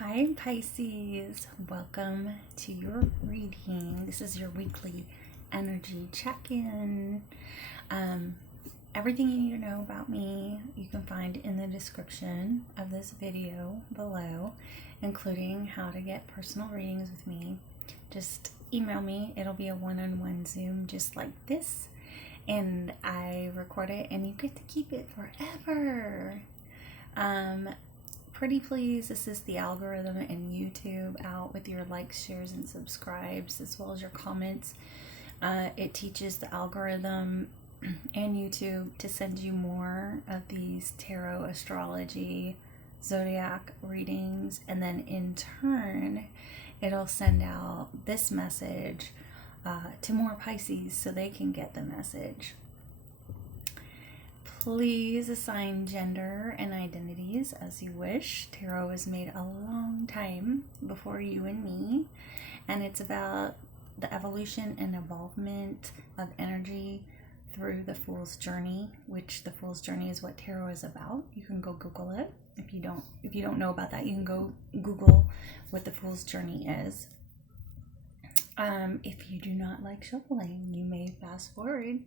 Hi Pisces, welcome to your reading. This is your weekly energy check-in. Everything you need to know about me you can find in the description of this video below, including how to get personal readings with me. Just email me. It'll be a one-on-one Zoom just like this, and I record it and you get to keep it forever. Pretty please assist the algorithm in YouTube out with your likes, shares, and subscribes, as well as your comments. It teaches the algorithm and YouTube to send you more of these tarot, astrology, zodiac readings, and then in turn, it'll send out this message to more Pisces so they can get the message. Please assign gender and identities as you wish. Tarot was made a long time before you and me, and it's about the evolution and evolvement of energy through the Fool's Journey, which the Fool's Journey is what tarot is about. You can go Google it. If you don't know about that, you can go Google what the Fool's Journey is. If you do not like shuffling, you may fast forward.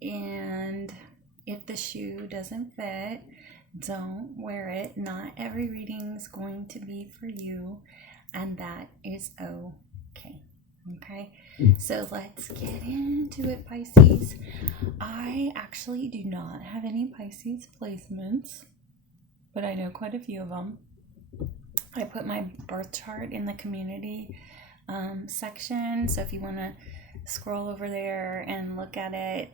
And if the shoe doesn't fit, don't wear it. Not every reading is going to be for you, and that is okay. Okay, so let's get into it, Pisces. I actually do not have any Pisces placements, but I know quite a few of them. I put my birth chart in the community section, so if you want to scroll over there and look at it,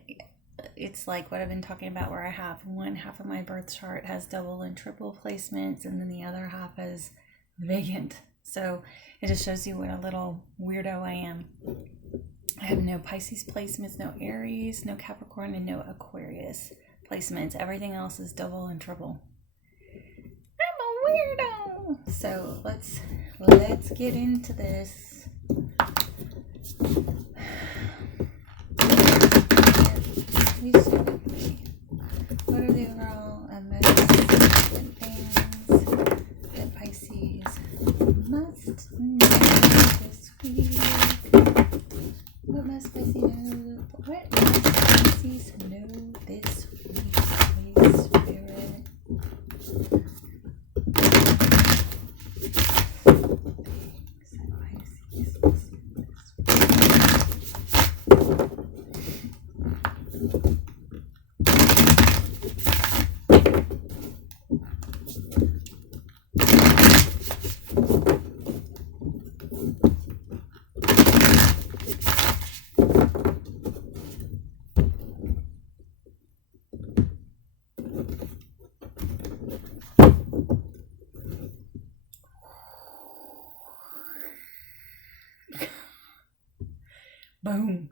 it's like what I've been talking about, where I have one half of my birth chart has double and triple placements, and then the other half is vacant. So it just shows you what a little weirdo I am. I have no Pisces placements, no Aries, no Capricorn, and no Aquarius placements. Everything else is double and triple. I'm a weirdo. So let's get into this. Please share with me. What are the overall and most important things that Pisces must know this week? What must Pisces know? What must Pisces know this week, Holy Spirit? Boom.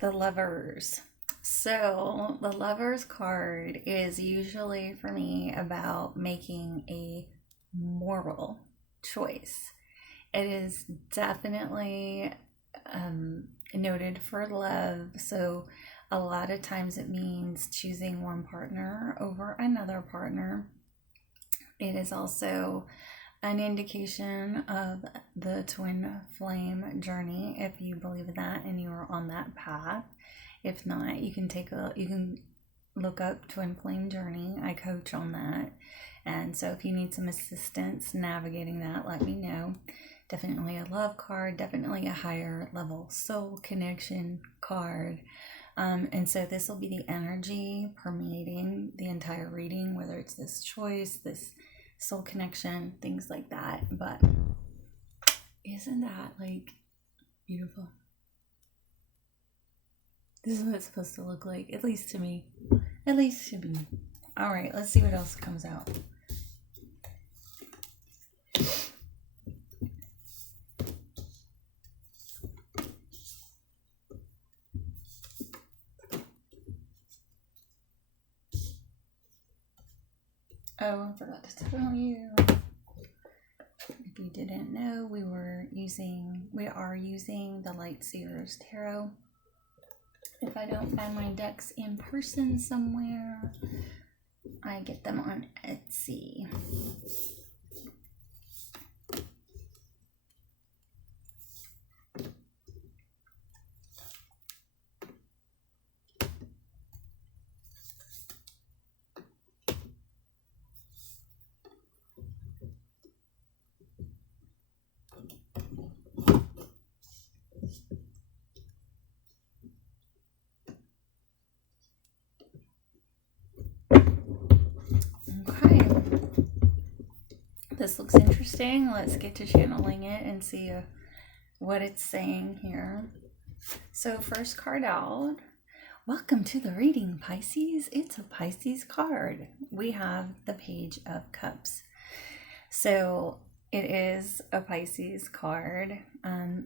The Lovers. So the Lovers card is usually for me about making a moral choice. It is definitely noted for love. So a lot of times it means choosing one partner over another partner. It is also an indication of the twin flame journey, if you believe in that and you are on that path. If not, you can look up twin flame journey. I coach on that, and so if you need some assistance navigating that, let me know. Definitely a love card, definitely a higher level soul connection card. And so this will be the energy permeating the entire reading, whether it's this choice, this soul connection, things like that. But isn't that like beautiful? This is what it's supposed to look like, at least to me. At least to me. All right, let's see what else comes out. Oh, I forgot to tell you. If you didn't know, we are using the Light Seers Tarot. If I don't find my decks in person somewhere, I get them on Etsy. this looks interesting. Let's get to channeling it and see what it's saying here. So first card out. Welcome to the reading, Pisces. It's a Pisces card. We have the Page of Cups. So it is a Pisces card.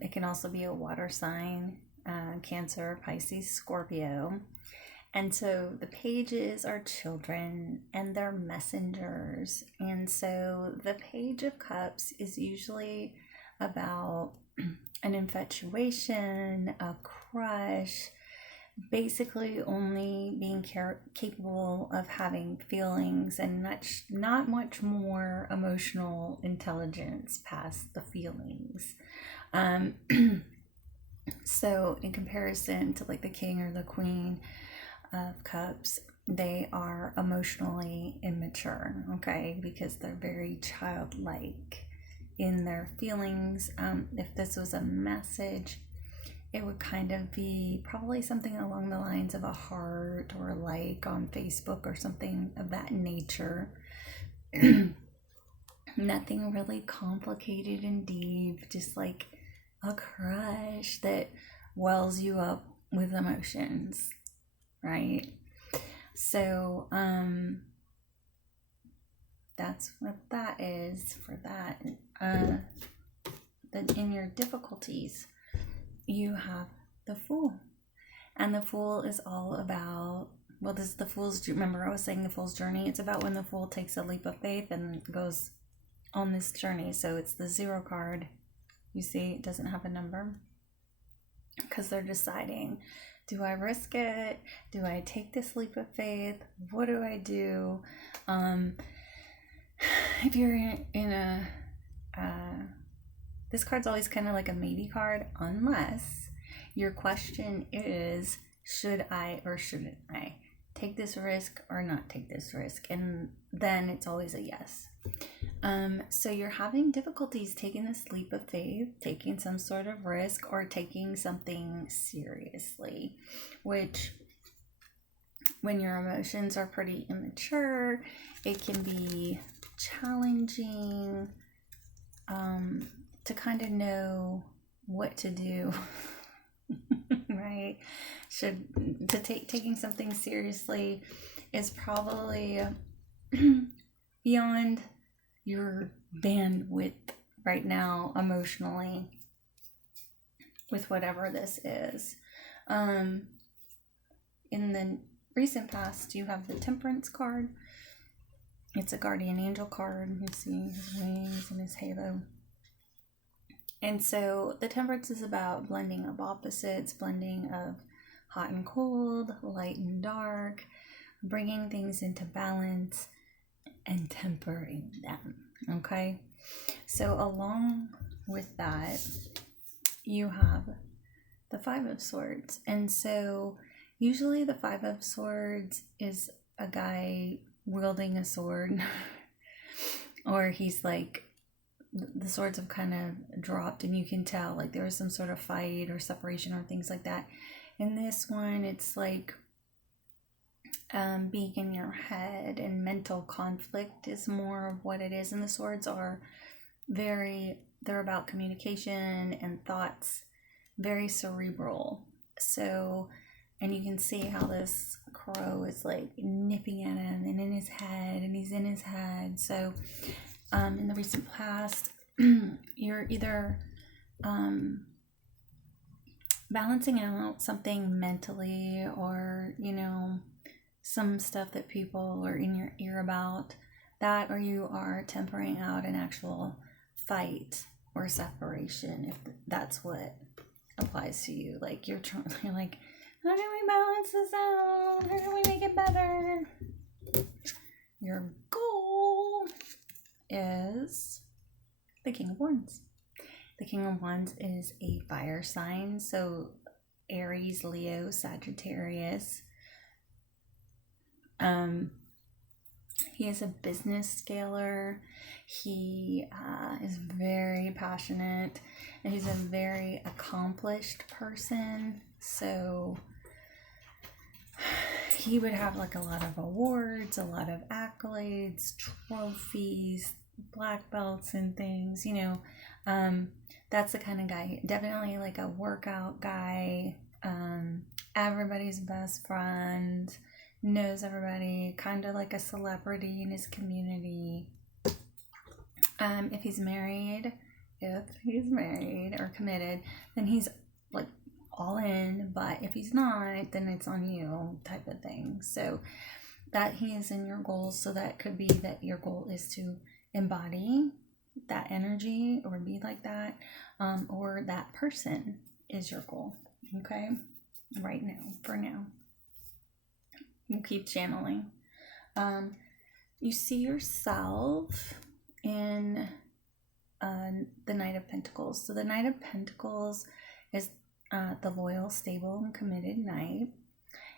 It can also be a water sign, Cancer, Pisces, Scorpio. And so the pages are children and they're messengers. And so the Page of Cups is usually about an infatuation, a crush, basically only being capable of having feelings and not much more emotional intelligence past the feelings. So in comparison to like the King or the Queen of Cups, they are emotionally immature, okay, because they're very childlike in their feelings. If this was a message, it would kind of be probably something along the lines of a heart or a like on Facebook or something of that nature. Nothing really complicated and deep, just like a crush that wells you up with emotions, right? So that's what that is for that. Then in your difficulties, you have the Fool. And the Fool is all about, well, this is the Fool's, remember I was saying the Fool's journey? It's about when the Fool takes a leap of faith and goes on this journey. So it's the 0 card. You see, it doesn't have a number because they're deciding, do I risk it? Do I take this leap of faith? What do I do? If you're in a this card's always kind of like a maybe card, unless your question is, should I or shouldn't I take this risk or not take this risk? And then it's always a yes. So you're having difficulties taking this leap of faith, taking some sort of risk, or taking something seriously, which when your emotions are pretty immature, it can be challenging to kind of know what to do. Right? Taking something seriously is probably beyond your bandwidth right now emotionally with whatever this is. In the recent past, you have the Temperance card. It's a guardian angel card. You see his wings and his halo. And so the Temperance is about blending of opposites, blending of hot and cold, light and dark, bringing things into balance and tempering them, okay? So along with that, you have the 5 of Swords. And so usually the 5 of Swords is a guy wielding a sword or he's like, the swords have kind of dropped and you can tell like there was some sort of fight or separation or things like that. In this one, it's like being in your head, and mental conflict is more of what it is. And the swords are they're about communication and thoughts, very cerebral. So, and you can see how this crow is like nipping at him and in his head, and he's in his head. So in the recent past, you're either balancing out something mentally, or some stuff that people are in your ear about that, or you are tempering out an actual fight or separation, if that's what applies to you. Like you're like, how can we balance this out? How can we make it better? Your goal is the King of Wands. The King of Wands is a fire sign, so Aries, Leo, Sagittarius. He is a business scaler. He is very passionate, and he's a very accomplished person. So he would have like a lot of awards, a lot of accolades, trophies, black belts and things, that's the kind of guy. Definitely like a workout guy, everybody's best friend, knows everybody, kind of like a celebrity in his community. If he's married or committed, then he's like all in, but if he's not, then it's on you type of thing. So that he is in your goals. So that could be that your goal is to embody that energy or be like that, or that person is your goal. Okay, right now, for now, you keep channeling. You see yourself in the Knight of Pentacles. So the Knight of Pentacles is the loyal, stable, and committed knight.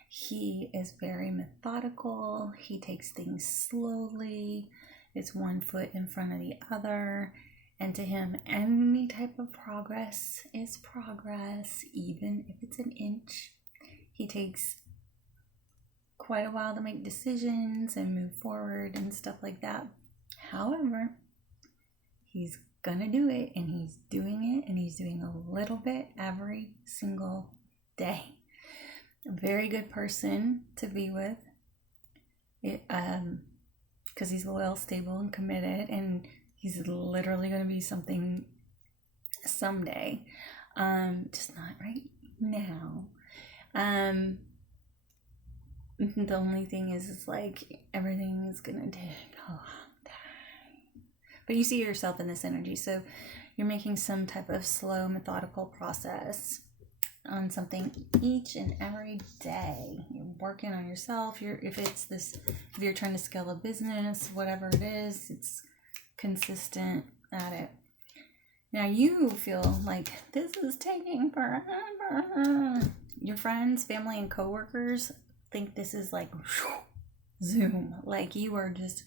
He is very methodical. He takes things slowly. It's one foot in front of the other. And to him, any type of progress is progress, even if it's an inch. He takes quite a while to make decisions and move forward and stuff like that. However, he's gonna do it, and he's doing it, and he's doing a little bit every single day. A very good person to be with, because he's loyal, stable, and committed, and he's literally going to be something someday, just not right now. The only thing is like everything is going to take a long time, but you see yourself in this energy, so you're making some type of slow, methodical process on something each and every day. You're working on yourself. If you're trying to scale a business, whatever it is, it's consistent at it. Now you feel like this is taking forever. Your friends, family, and coworkers think this is like zoom. Like you are just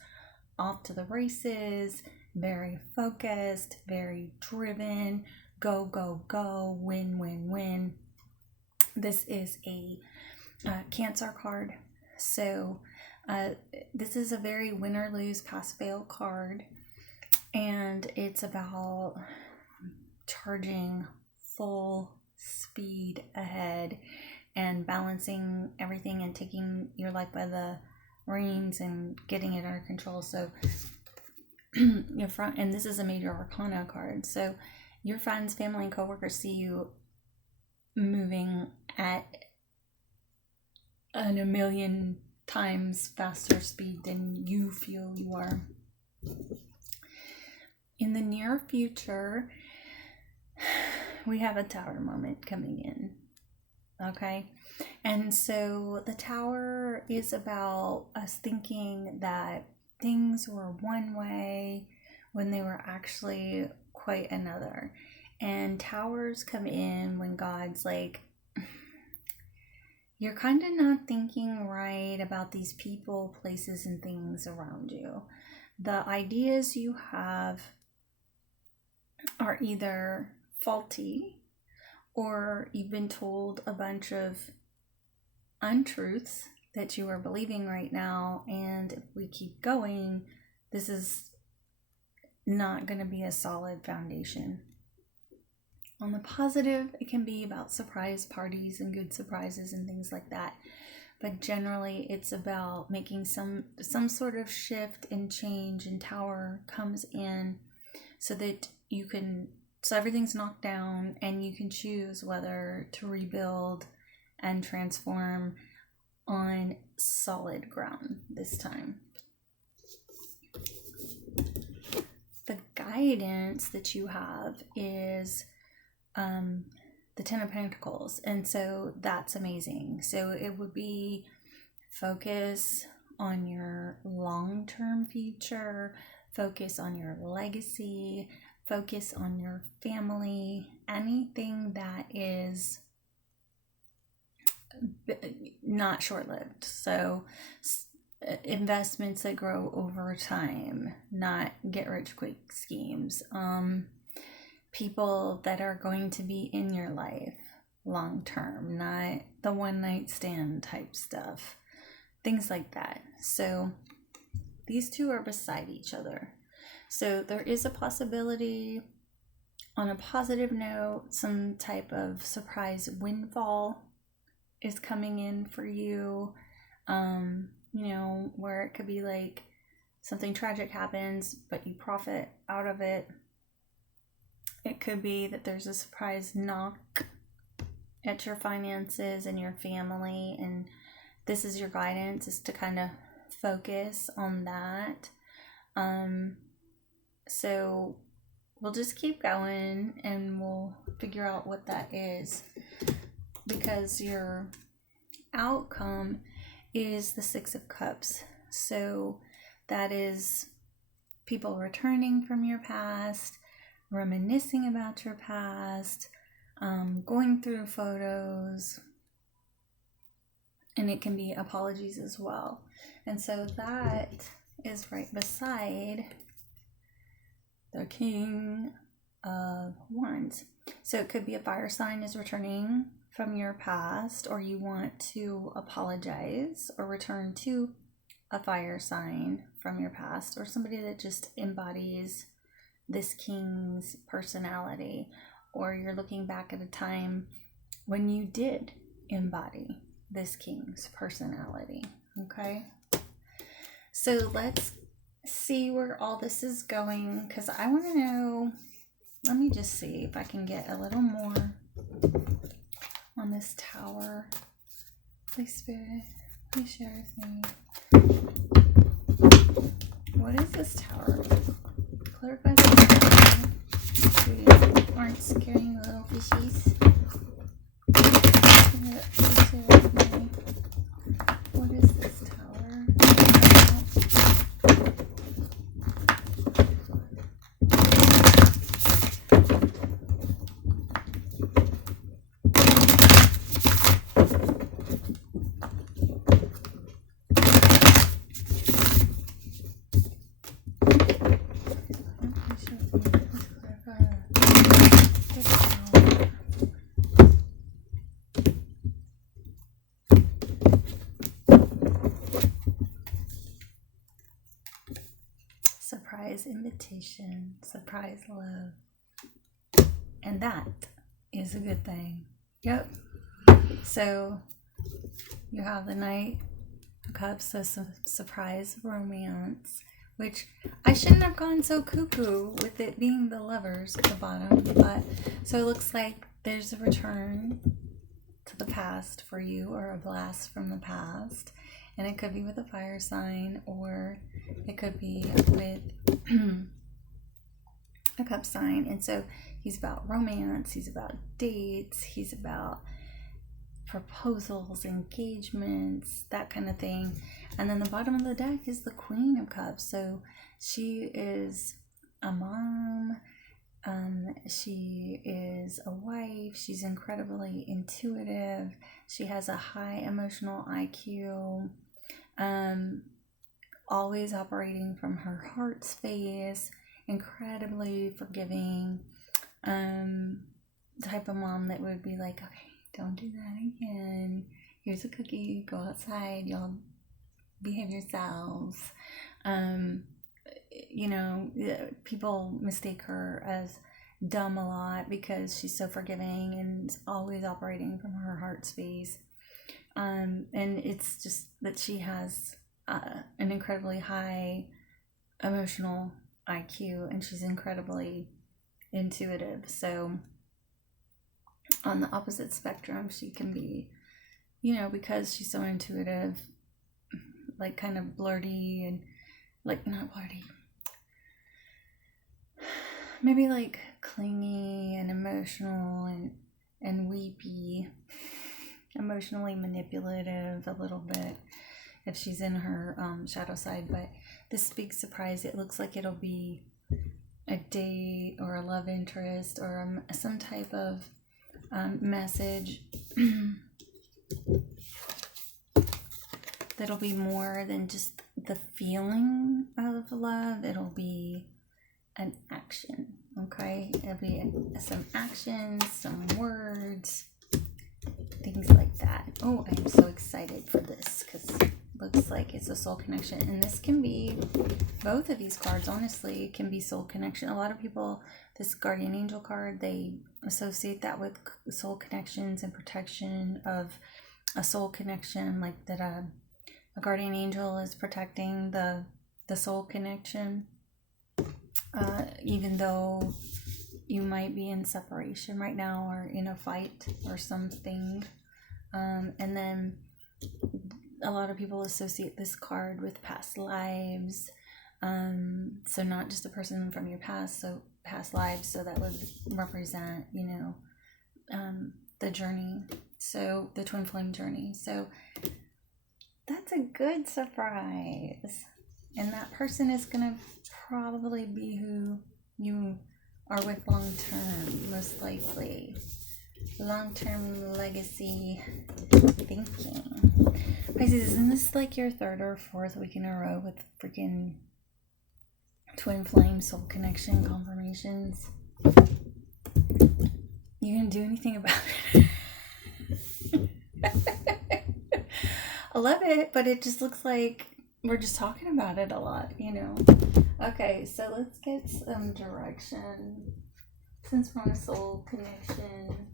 off to the races, very focused, very driven, go, go, go, win, win, win. This is a Cancer card. So this is a very win or lose, pass fail card. And it's about charging full speed ahead and balancing everything and taking your life by the reins and getting it under control. So your front, and this is a major arcana card. So your friends, family, and coworkers see you moving at a million times faster speed than you feel you are. In the near future, we have a tower moment coming in. Okay? And so the tower is about us thinking that things were one way when they were actually quite another. And towers come in when God's like, you're kind of not thinking right about these people, places, and things around you. The ideas you have are either faulty, or you've been told a bunch of untruths that you are believing right now, and if we keep going, this is not going to be a solid foundation. On the positive, it can be about surprise parties and good surprises and things like that. But generally, it's about making some sort of shift and change, and tower comes in so that so everything's knocked down and you can choose whether to rebuild and transform on solid ground this time. The guidance that you have is the Ten of Pentacles, and so that's amazing. So it would be focus on your long-term future, focus on your legacy, focus on your family, anything that is not short-lived. So investments that grow over time, not get-rich-quick schemes. People that are going to be in your life long-term, not the one-night stand type stuff. Things like that. So these two are beside each other. So there is a possibility, on a positive note, some type of surprise windfall is coming in for you. You know, where it could be like something tragic happens, but you profit out of it. It could be that there's a surprise knock at your finances and your family, and this is your guidance, is to kind of focus on that. So we'll just keep going and we'll figure out what that is, because your outcome is the Six of Cups. So that is people returning from your past, reminiscing about your past, going through photos, and it can be apologies as well. And so that is right beside the King of Wands. So it could be a fire sign is returning from your past, or you want to apologize or return to a fire sign from your past, or somebody that just embodies this king's personality, or you're looking back at a time when you did embody this king's personality. Okay, so let's see where all this is going, because I want to know. Let me just see if I can get a little more on this Tower. Please, Spirit, please share with me. What is this Tower? Clarify the Sweeties aren't scaring little fishies. Please share with me. What is this Tower? Surprise invitation, surprise love, and that is a good thing. Yep. So you have the Knight of Cups, so some surprise romance, which I shouldn't have gone so cuckoo with it being the Lovers at the bottom, but so it looks like there's a return to the past for you, or a blast from the past. And it could be with a fire sign, or it could be with a cup sign. And so he's about romance, he's about dates, he's about proposals, engagements, that kind of thing. And then the bottom of the deck is the Queen of Cups. So she is a mom, she is a wife, she's incredibly intuitive, she has a high emotional IQ, always operating from her heart space, incredibly forgiving, type of mom that would be like, okay, don't do that again, here's a cookie, go outside, y'all behave yourselves. You know, people mistake her as dumb a lot because she's so forgiving and always operating from her heart space. And it's just that she has an incredibly high emotional IQ, and she's incredibly intuitive. So on the opposite spectrum, she can be, you know, because she's so intuitive, like kind of blurty and like not blurty, maybe like clingy and emotional and weepy, emotionally manipulative a little bit if she's in her shadow side. But this big surprise, it looks like it'll be a date or a love interest or some type of message that'll be more than just the feeling of love. It'll be an action, okay? It'll be some actions, some words, things like that. Oh, I'm so excited for this because looks like it's a soul connection. And this can be, both of these cards, honestly, can be soul connection. A lot of people, this guardian angel card, they associate that with soul connections and protection of a soul connection, like that a guardian angel is protecting the soul connection. Even though you might be in separation right now or in a fight or something. And then a lot of people associate this card with past lives. So not just a person from your past, so past lives. So that would represent, you know, the journey. So the twin flame journey. So that's a good surprise. And that person is going to probably be who you are with long term, most likely. Long-term legacy thinking. Pisces, isn't this like your third or fourth week in a row with freaking twin flame soul connection confirmations? You gonna do anything about it? I love it, but it just looks like we're just talking about it a lot, you know. Okay, so let's get some direction. Since we're on a soul connection,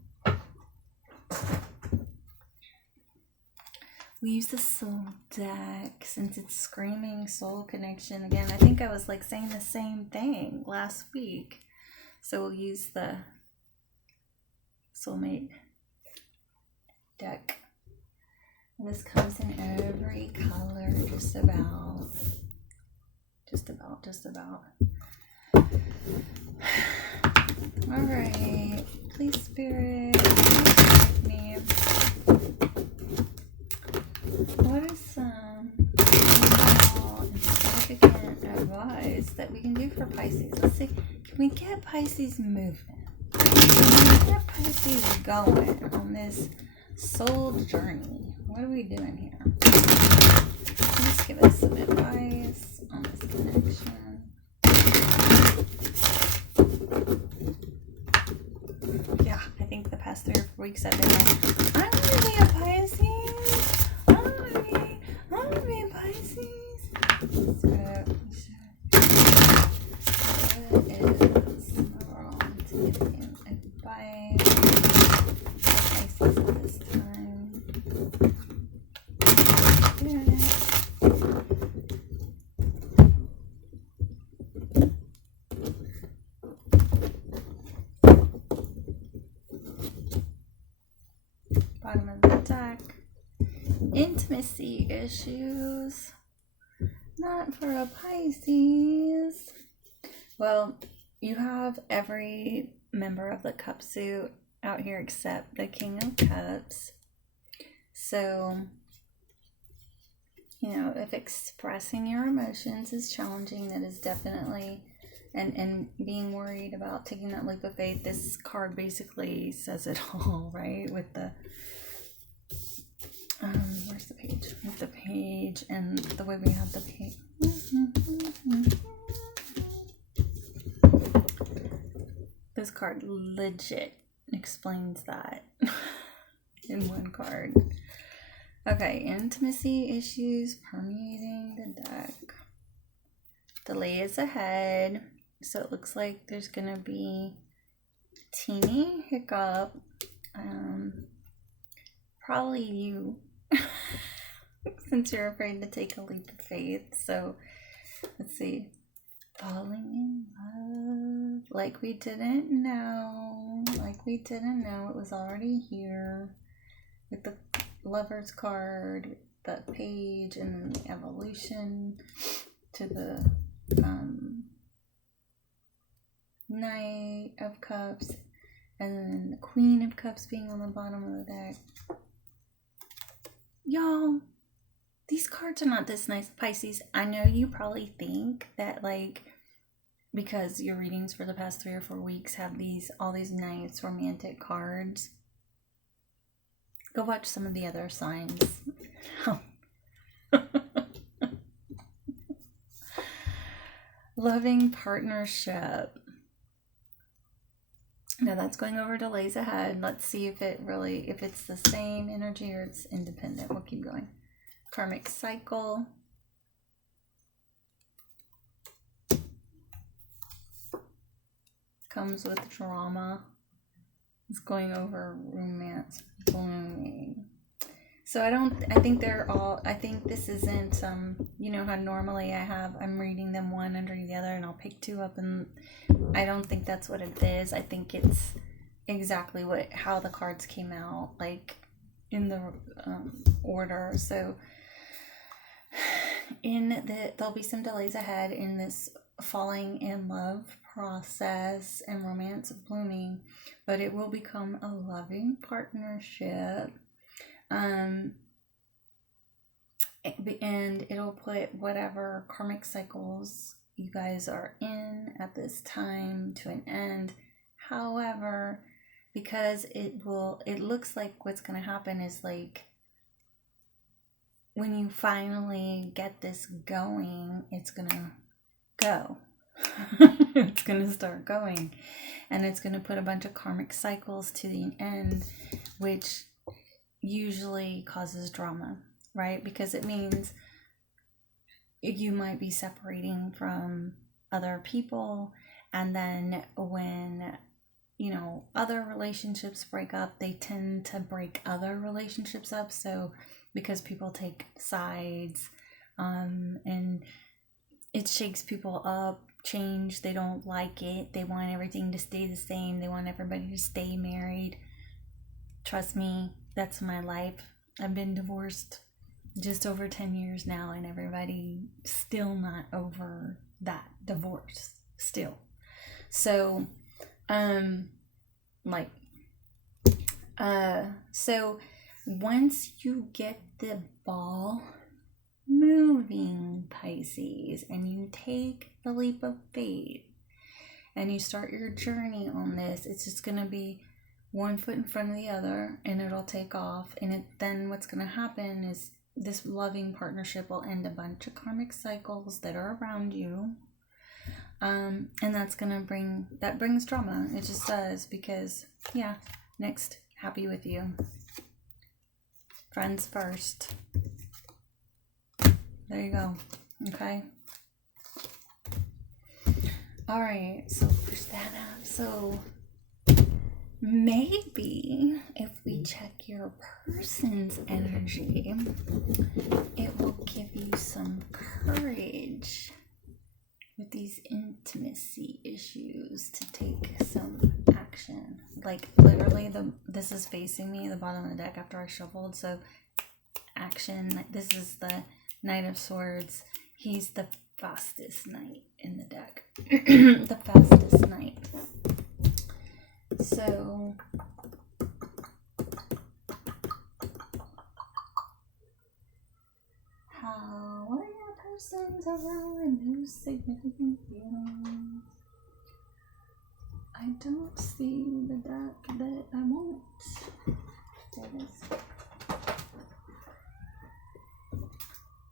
we use the soul deck since it's screaming soul connection. Again, I think I was like saying the same thing last week. So we'll use the soulmate deck. And this comes in every color, just about. All right, please, Spirit, guide me. What is some significant advice that we can do for Pisces? Let's see. Can we get Pisces moving? Can we get Pisces going on this soul journey? What are we doing here? Please give us some advice on this connection. Yeah, I think the past 3 or 4 weeks I've been like, I want to be a Pisces. I want to be a Pisces. So, what is overall significant advice for Pisces at this time? Yeah. Bottom of the deck. Intimacy issues. Not for a Pisces. Well, you have every member of the cup suit out here except the King of Cups. So, you know, if expressing your emotions is challenging, that is definitely, and being worried about taking that leap of faith, this card basically says it all, right? With the, where's the page? With the page and the way we have the page. This card legit explains that in one card. Okay, intimacy issues permeating the deck. Delay is ahead. So it looks like there's going to be teeny hiccup. Probably you, since you're afraid to take a leap of faith. So let's see. Falling in love like we didn't know. It was already here. With the Lover's card, the page, and then the evolution to the Knight of Cups, and then the Queen of Cups being on the bottom of the deck. Y'all, these cards are not this nice, Pisces. I know you probably think that, like, because your readings for the past 3 or 4 weeks have all these nice romantic cards. Go watch some of the other signs. Loving partnership. Now that's going over delays ahead. Let's see if it's the same energy or it's independent. We'll keep going. karmic cycle. Comes with drama. It's going over romance blooming. So I think this isn't, you know how normally I'm reading them one under the other and I'll pick two up, and I don't think that's what it is. I think it's exactly how the cards came out, like in the order. So there'll be some delays ahead in this falling in love process and romance blooming, but it will become a loving partnership. And it'll put whatever karmic cycles you guys are in at this time to an end. However, because it looks like what's going to happen is like when you finally get this going, it's going to go. It's going to start going, and it's going to put a bunch of karmic cycles to the end, which usually causes drama, right? Because it means you might be separating from other people, and then when, you know, other relationships break up, they tend to break other relationships up. So because people take sides, and it shakes people up, change, they don't like it, they want everything to stay the same, they want everybody to stay married. Trust me, that's my life. I've been divorced just over 10 years now, and everybody still not over that divorce still. So so once you get the ball moving, Pisces, and you take the leap of faith and you start your journey on this, it's just going to be one foot in front of the other, and it'll take off. And then what's going to happen is this loving partnership will end a bunch of karmic cycles that are around you, and that brings drama. It just does, because next, happy with you, friends first. There you go. Okay. All right. So push that up. So maybe if we check your person's energy, it will give you some courage with these intimacy issues to take some action. Like literally, this is facing me, the bottom of the deck after I shuffled. So action. This is the Knight of Swords. He's the fastest knight in the deck. The fastest knight. So how are your persons overall and no significant feelings? I don't see the deck that I want. There it is.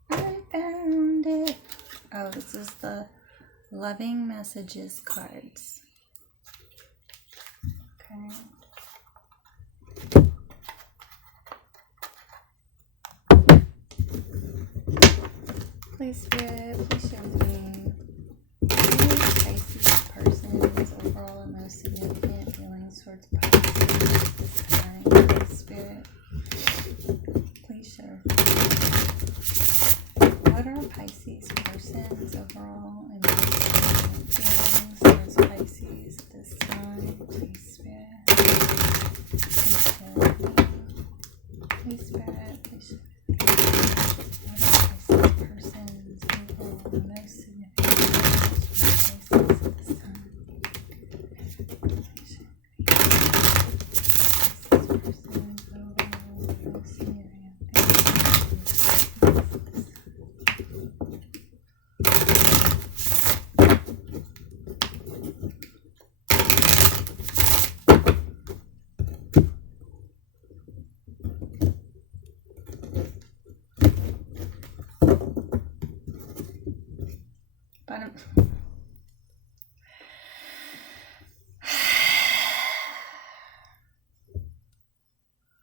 I found it. Oh, this is the Loving Messages cards. Okay. Please, Spirit, please share with me. Pisces persons overall and most significant feelings towards Pisces this time. Please, Spirit, please share. What are Pisces persons overall and most significant feelings towards Pisces this time? Please, Spirit, please share. Please, Spirit, please share. What are Pisces persons overall and most significant feelings towards Pisces this time? Please share. Pisces persons overall and most significant.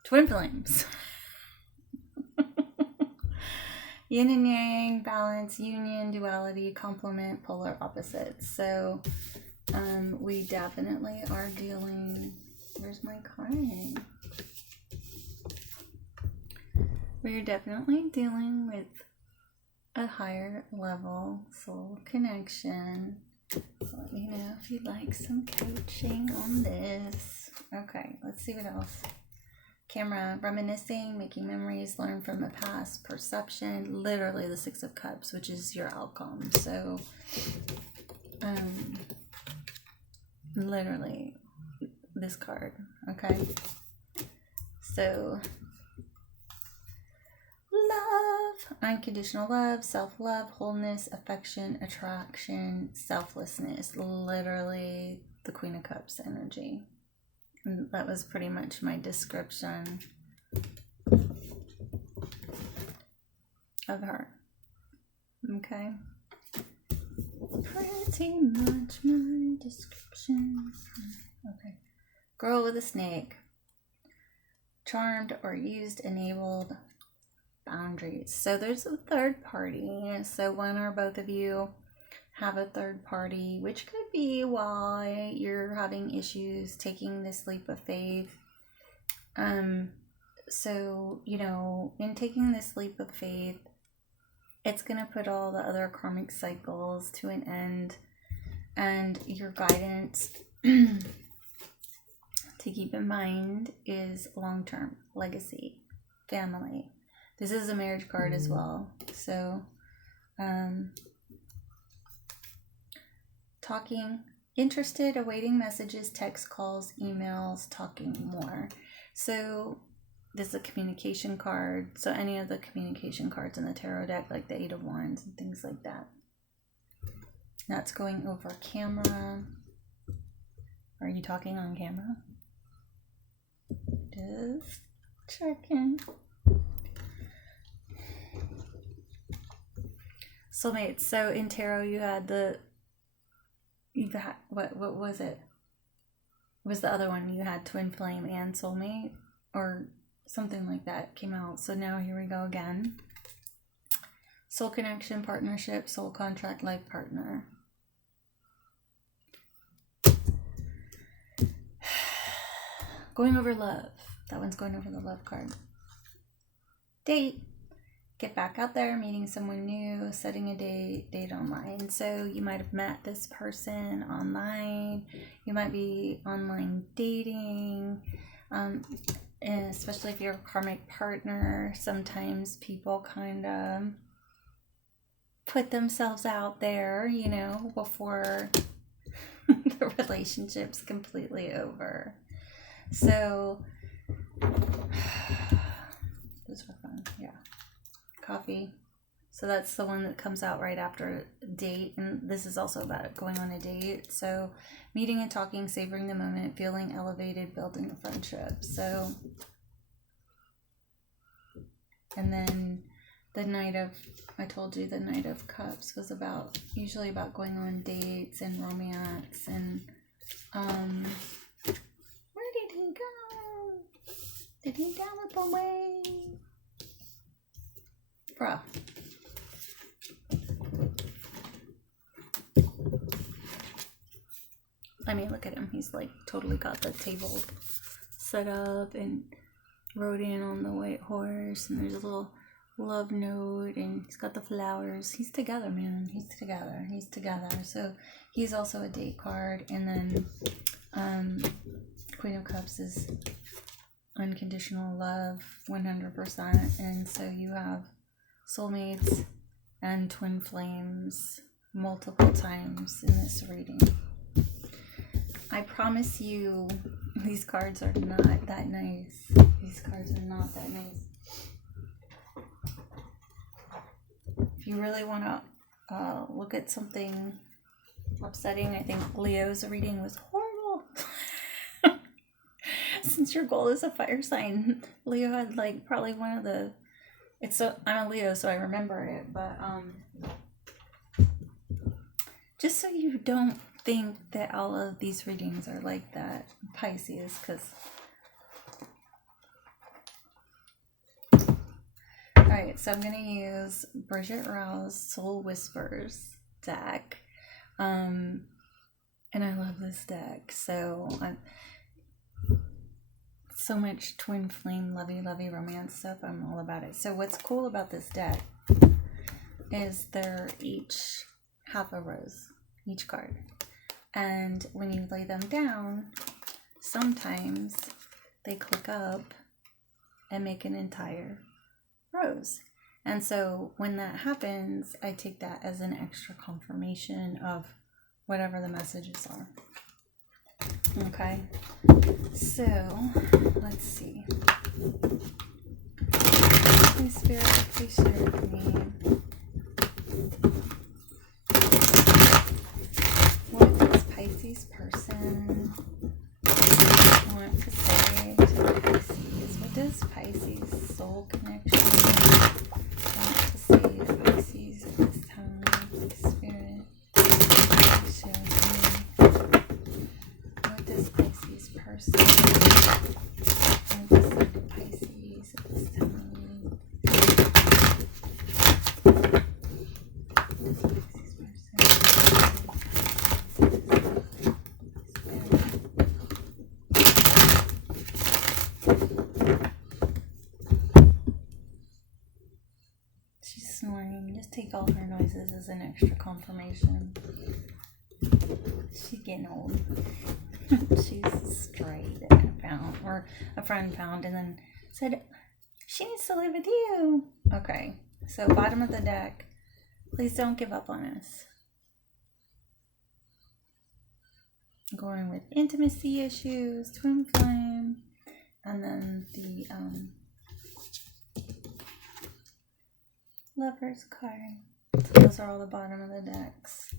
Twin flames. yin and yang, balance, union, duality, complement, polar opposites. So we definitely are dealing, where's my card? We're definitely dealing with a higher level soul connection. Let me know if you'd like some coaching on this. Okay, let's see what else. Camera, reminiscing, making memories, learn from the past, perception, literally the Six of Cups, which is your outcome. So, literally this card, okay? So, love, unconditional love, self-love, wholeness, affection, attraction, selflessness, literally the Queen of Cups energy. And that was pretty much my description of her. Okay. Pretty much my description. Okay. Girl with a snake. Charmed or used, enabled, boundaries. So there's a third party. So one or both of you have a third party, which could be why you're having issues taking this leap of faith. So, you know, in taking this leap of faith, it's going to put all the other karmic cycles to an end. And your guidance to keep in mind is long-term, legacy, family. This is a marriage card as well. So, talking, interested, awaiting messages, text calls, emails, talking more. So this is a communication card. So any of the communication cards in the tarot deck, like the 8 of Wands and things like that. That's going over camera. Are you talking on camera? Just checking. Soulmates. So in tarot, you had what was it? What was the other one? You had twin flame and soulmate, or something like that came out. So now here we go again. Soul connection, partnership, soul contract, life partner. Going over love. That one's going over the love card. Date. Get back out there, meeting someone new, setting a date online. So you might have met this person online. You might be online dating. And especially if you're a karmic partner, sometimes people kind of put themselves out there, you know, before the relationship's completely over. So, those were fun, yeah. Coffee. So that's the one that comes out right after date. And this is also about going on a date. So meeting and talking, savoring the moment, feeling elevated, building a friendship. So, and then the Knight of, I told you the Knight of Cups was usually about going on dates and romance. And where did he go? Did he gallop away? Bruh. I mean, look at him. He's like totally got the table set up and rode in on the white horse. And there's a little love note and he's got the flowers. He's together, man. He's together. He's together. So he's also a date card. And then Queen of Cups is unconditional love, 100%. And so you have soulmates and twin flames multiple times in this reading. I promise you, these cards are not that nice. These cards are not that nice. If you really want to look at something upsetting, I think Leo's reading was horrible. Since your goal is a fire sign, Leo had like probably one of the... I'm a Leo, so I remember it, but just so you don't think that all of these readings are like that, Pisces, because Alright, so I'm going to use Bridget Rowe's Soul Whispers deck. And I love this deck. So so much twin flame, lovey romance stuff. I'm all about it. So what's cool about this deck is they're each half a rose, each card. And when you lay them down, sometimes they click up and make an entire rose. And so when that happens, I take that as an extra confirmation of whatever the messages are. Okay, so let's see. Please, Spirit, please share with me. What does Pisces person want to say to Pisces? What does Pisces soul connection want to say to Pisces at this time? Please, Spirit, please share with me. What does Pisces person want to say to Pisces at this time? She's snoring. Just take all her noises as an extra confirmation. She's getting old. She's a stray that I found, or a friend found, and then said, she needs to live with you. Okay, so bottom of the deck, please don't give up on us. Going with intimacy issues, twin flame, and then the Lover's card. So those are all the bottom of the decks.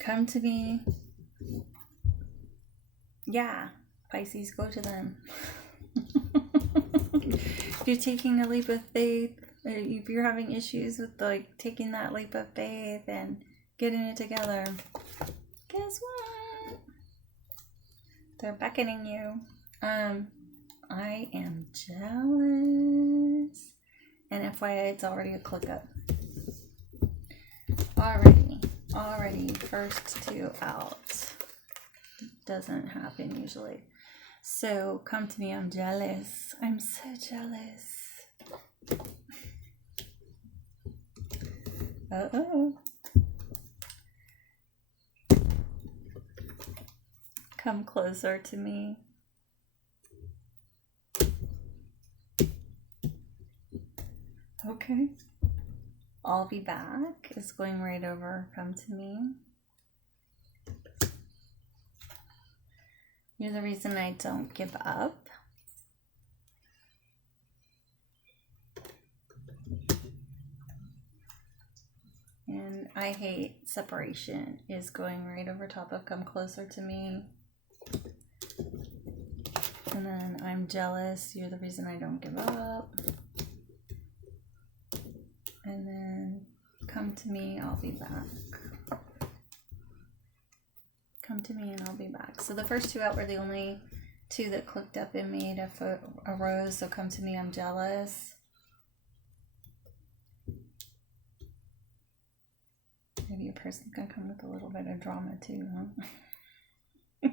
Come to me. Yeah, Pisces, go to them. If you're taking a leap of faith, if you're having issues with like taking that leap of faith and getting it together, guess what? They're beckoning you. I am jealous. And FYI, it's already a click up. Already, first two out. Doesn't happen usually. So come to me, I'm jealous. I'm so jealous. Uh-oh. Come closer to me. Okay. I'll be back. It's going right over. Come to me. You're the reason I don't give up. And I hate separation is going right over top of come closer to me. And then I'm jealous. You're the reason I don't give up. And then come to me, I'll be back. Come to me and I'll be back. So the first two out were the only two that clicked up and made a rose. So come to me, I'm jealous. Maybe your person's gonna come with a little bit of drama too, huh?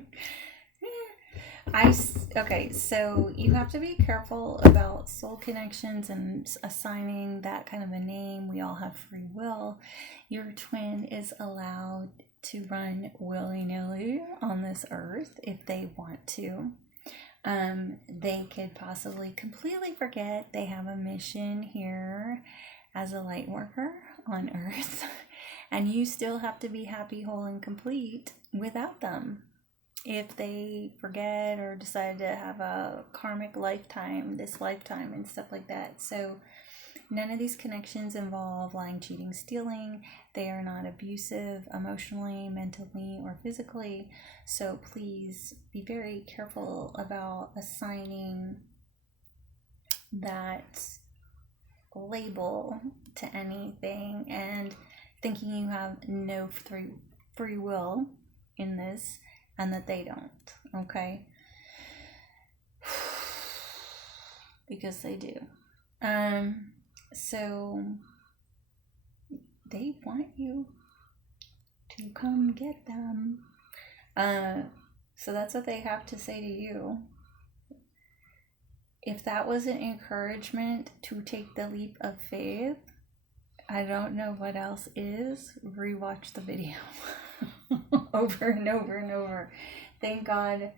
Okay, so you have to be careful about soul connections and assigning that kind of a name. We all have free will. Your twin is allowed to run willy-nilly on this earth if they want to. They could possibly completely forget they have a mission here as a light worker on earth, and you still have to be happy, whole, and complete without them. If they forget or decide to have a karmic lifetime, this lifetime and stuff like that. So none of these connections involve lying, cheating, stealing. They are not abusive emotionally, mentally, or physically. So please be very careful about assigning that label to anything and thinking you have no free will in this. And that they don't, okay? because they do. So they want you to come get them. So that's what they have to say to you. If that was an encouragement to take the leap of faith, I don't know what else is. Rewatch the video over and over and over. Thank God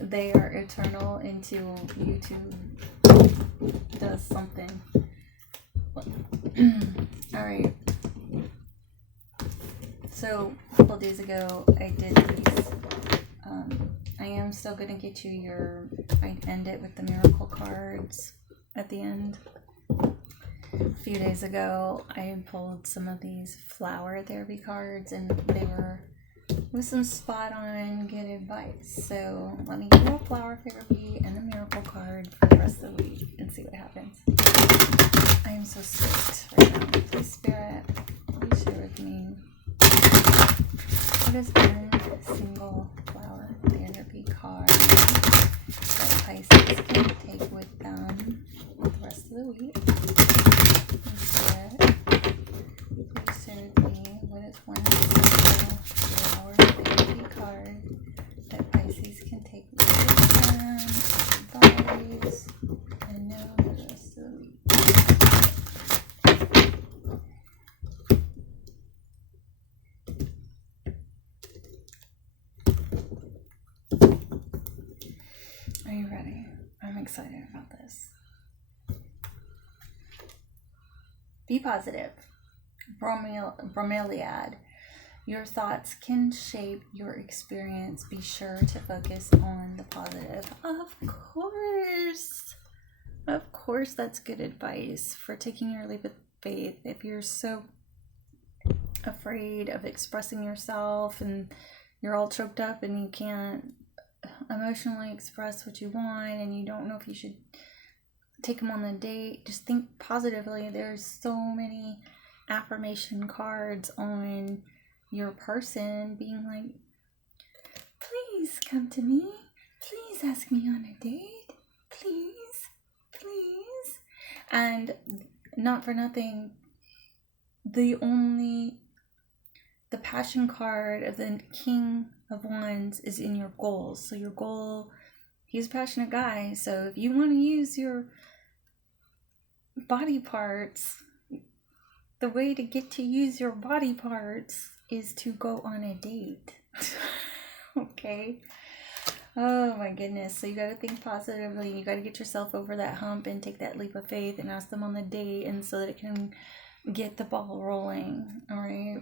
they are eternal until YouTube does something. Alright. So, a couple days ago, I did these. I am still going to get you I end it with the miracle cards at the end. A few days ago, I pulled some of these flower therapy cards, and they were with some spot on good advice. So let me give you a flower therapy and a miracle card for the rest of the week and see what happens. I am so stoked right now. Please, Spirit, please share with me. What is one single flower therapy card that Pisces can take with them the rest of the week? Please share with me. What is one single flower therapy card that Pisces can take with them, advice, and know the rest of the week? Are you ready? I'm excited about this. Be positive. Bromeliad. Your thoughts can shape your experience. Be sure to focus on the positive. Of course. Of course, that's good advice for taking your leap of faith. If you're so afraid of expressing yourself and you're all choked up and you can't emotionally express what you want and you don't know if you should take them on a date, just think positively. There's so many affirmation cards on your person being like, please come to me, please ask me on a date, please. And not for nothing, the passion card of the King of Wands is in your goals. So your goal, he's a passionate guy, so if you want to use your body parts, the way to get to use your body parts is to go on a date. Okay? Oh my goodness. So you got to think positively. You got to get yourself over that hump and take that leap of faith and ask them on the date, and so that it can get the ball rolling. All right?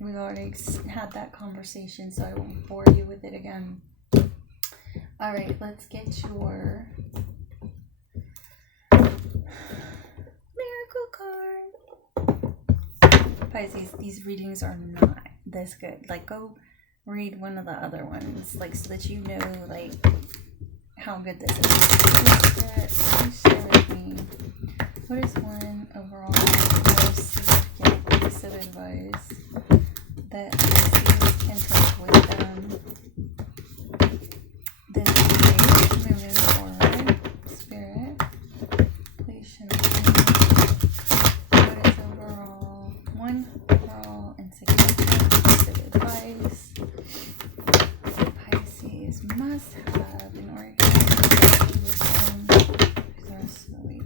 We've already had that conversation, so I won't bore you with it again. All right, let's get your miracle card. Pisces, these readings are not this good. Like, go read one of the other ones, like, so that you know, like, how good this is. Please share with me. What is one overall most significant piece of advice that Pisces can take with them this week moving forward? Spirit, please show me what is one overall and significant piece of advice that Pisces must have in order to be with them the rest of the week.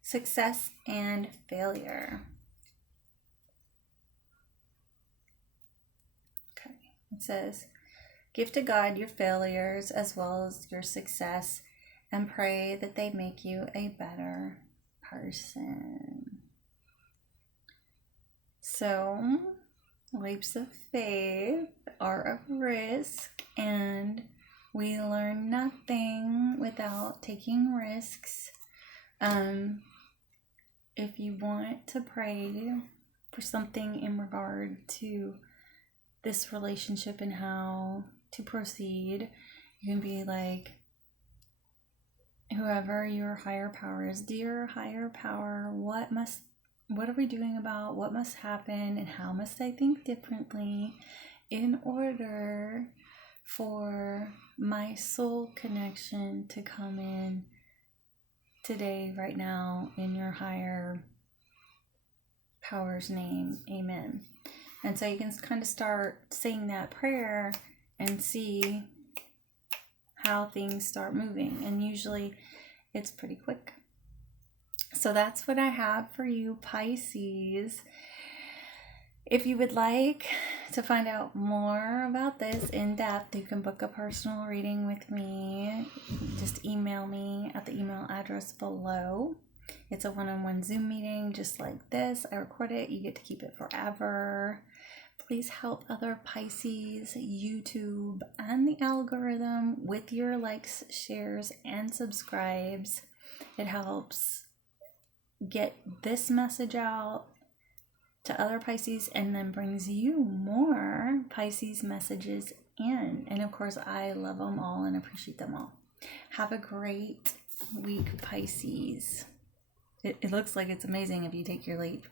Success and failure. Okay, it says, give to God your failures as well as your success and pray that they make you a better person. So, leaps of faith are a risk, and we learn nothing without taking risks. if you want to pray for something in regard to this relationship and how to proceed, you can be like, whoever your higher power is, dear higher power, what are we doing about what must happen, and how must I think differently in order for my soul connection to come in today, right now, in your higher power's name. Amen. And so you can kind of start saying that prayer and see how things start moving. And usually it's pretty quick. So that's what I have for you, Pisces. If you would like to find out more about this in depth, you can book a personal reading with me. Just email me at the email address below. It's a one-on-one Zoom meeting just like this. I record it. You get to keep it forever. Please help other Pisces, YouTube, and the algorithm with your likes, shares, and subscribes. It helps get this message out to other Pisces and then brings you more Pisces messages in. And of course, I love them all and appreciate them all. Have a great week, Pisces. It looks like it's amazing if you take your leap.